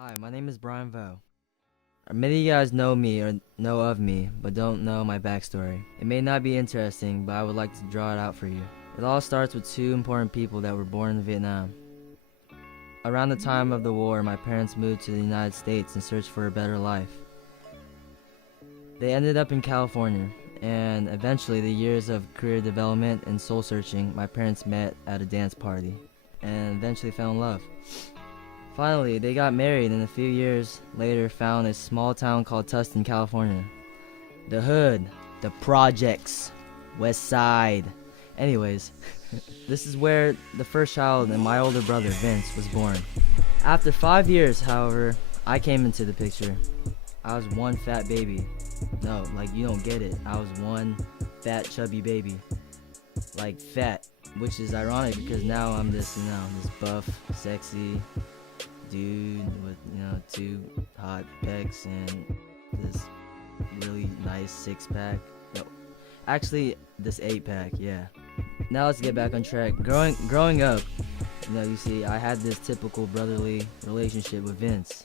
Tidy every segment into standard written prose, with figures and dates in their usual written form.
Hi, my name is Bryan Vo'a. Many of you guys know me or know of me, but don't know my backstory. It may not be interesting, but I would like to draw it out for you. It all starts with two important people that were born in Vietnam. Around the time of the war, my parents moved to the United States in search for a better life. They ended up in California, and eventually, the years of career development and soul searching, my parents met at a dance party and eventually fell in love. Finally, they got married and a few years later found a small town called Tustin, California. The hood, the projects, West Side. Anyways, this is where the first child and my older brother, Vince, was born. After 5 years, however, I came into the picture. I was one fat baby. No, like you don't get it. I was one fat chubby baby. Like fat, which is ironic because now I'm this buff, sexy dude with, two hot pecs and this really nice six-pack. No, actually, this 8-pack, yeah. Now let's get back on track. Growing up, you see, I had this typical brotherly relationship with Vince.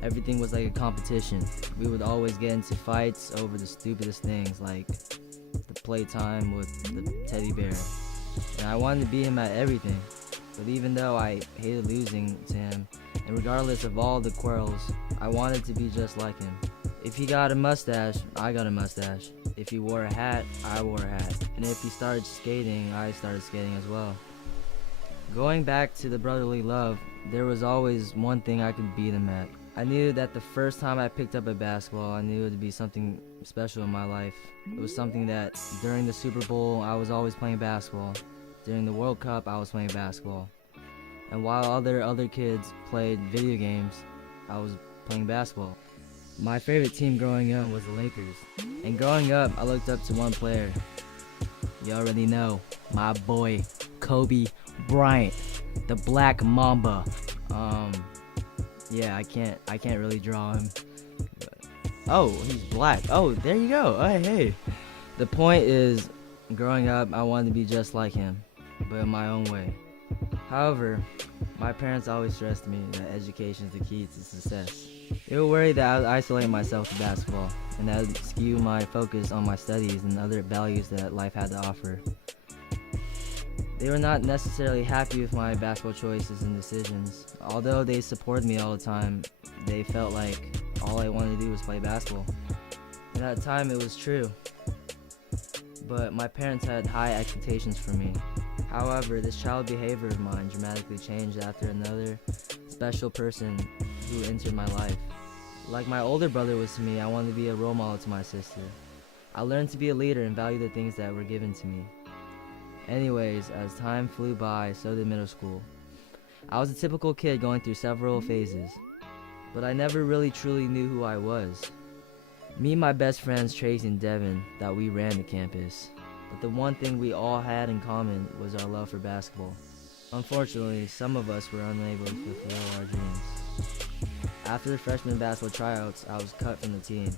Everything was like a competition. We would always get into fights over the stupidest things, like the playtime with the teddy bear. And I wanted to beat him at everything. But even though I hated losing to him, and regardless of all the quarrels, I wanted to be just like him. If he got a mustache, I got a mustache. If he wore a hat, I wore a hat. And if he started skating, I started skating as well. Going back to the brotherly love, there was always one thing I could beat him at. I knew that the first time I picked up a basketball, I knew it would be something special in my life. It was something that during the Super Bowl, I was always playing basketball. During the World Cup, I was playing basketball. And while other kids played video games, I was playing basketball. My favorite team growing up was the Lakers. And growing up, I looked up to one player. You already know, my boy, Kobe Bryant, the Black Mamba. Yeah, I can't really draw him. Oh, he's black. Oh, there you go. Oh, hey. The point is, growing up, I wanted to be just like him, but in my own way. However, my parents always stressed me that education is the key to success. They were worried that I would isolate myself to basketball, and that would skew my focus on my studies and other values that life had to offer. They were not necessarily happy with my basketball choices and decisions. Although they supported me all the time, they felt like all I wanted to do was play basketball. And at the time, it was true. But my parents had high expectations for me. However, this child behavior of mine dramatically changed after another special person who entered my life. Like my older brother was to me, I wanted to be a role model to my sister. I learned to be a leader and value the things that were given to me. Anyways, as time flew by, so did middle school. I was a typical kid going through several phases, but I never really truly knew who I was. Me and my best friends Tracy and Devin thought we ran the campus, but the one thing we all had in common was our love for basketball. Unfortunately, some of us were unable to fulfill our dreams. After the freshman basketball tryouts, I was cut from the team.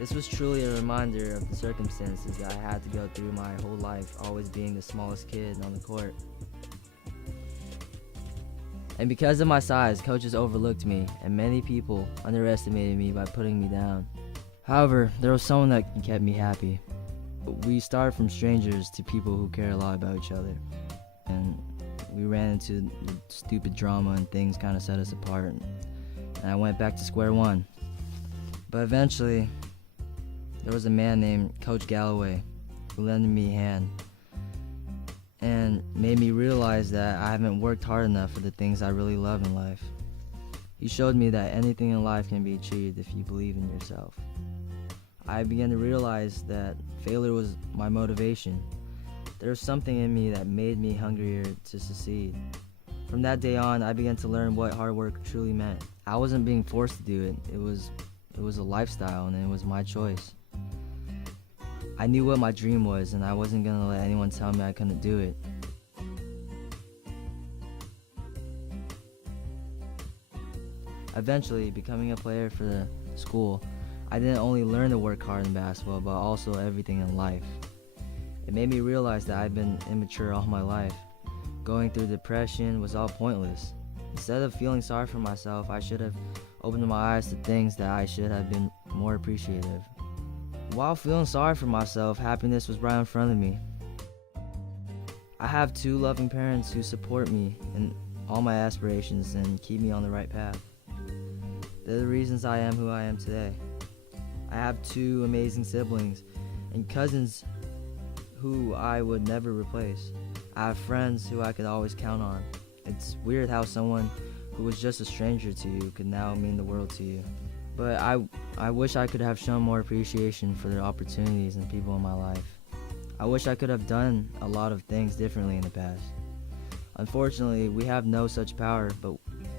This was truly a reminder of the circumstances that I had to go through my whole life, always being the smallest kid on the court. And because of my size, coaches overlooked me, and many people underestimated me by putting me down. However, there was someone that kept me happy. We started from strangers to people who care a lot about each other. And we ran into the stupid drama and things kind of set us apart. And I went back to square one. But eventually, there was a man named Coach Galloway who lended me a hand and made me realize that I haven't worked hard enough for the things I really love in life. He showed me that anything in life can be achieved if you believe in yourself. I began to realize that failure was my motivation. There was something in me that made me hungrier to succeed. From that day on, I began to learn what hard work truly meant. I wasn't being forced to do it. It was a lifestyle, and it was my choice. I knew what my dream was, and I wasn't gonna let anyone tell me I couldn't do it. Eventually, becoming a player for the school, I didn't only learn to work hard in basketball, but also everything in life. It made me realize that I've been immature all my life. Going through depression was all pointless. Instead of feeling sorry for myself, I should have opened my eyes to things that I should have been more appreciative. While feeling sorry for myself, happiness was right in front of me. I have 2 loving parents who support me in all my aspirations and keep me on the right path. They're the reasons I am who I am today. I have 2 amazing siblings and cousins who I would never replace. I have friends who I could always count on. It's weird how someone who was just a stranger to you could now mean the world to you. But I wish I could have shown more appreciation for the opportunities and people in my life. I wish I could have done a lot of things differently in the past. Unfortunately, we have no such power, but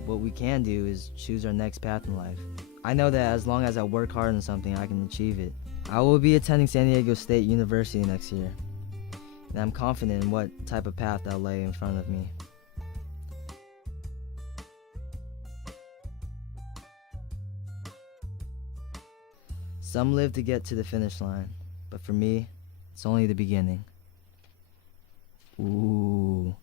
what we can do is choose our next path in life. I know that as long as I work hard on something, I can achieve it. I will be attending San Diego State University next year, and I'm confident in what type of path that'll lay in front of me. Some live to get to the finish line, but for me, it's only the beginning. Ooh.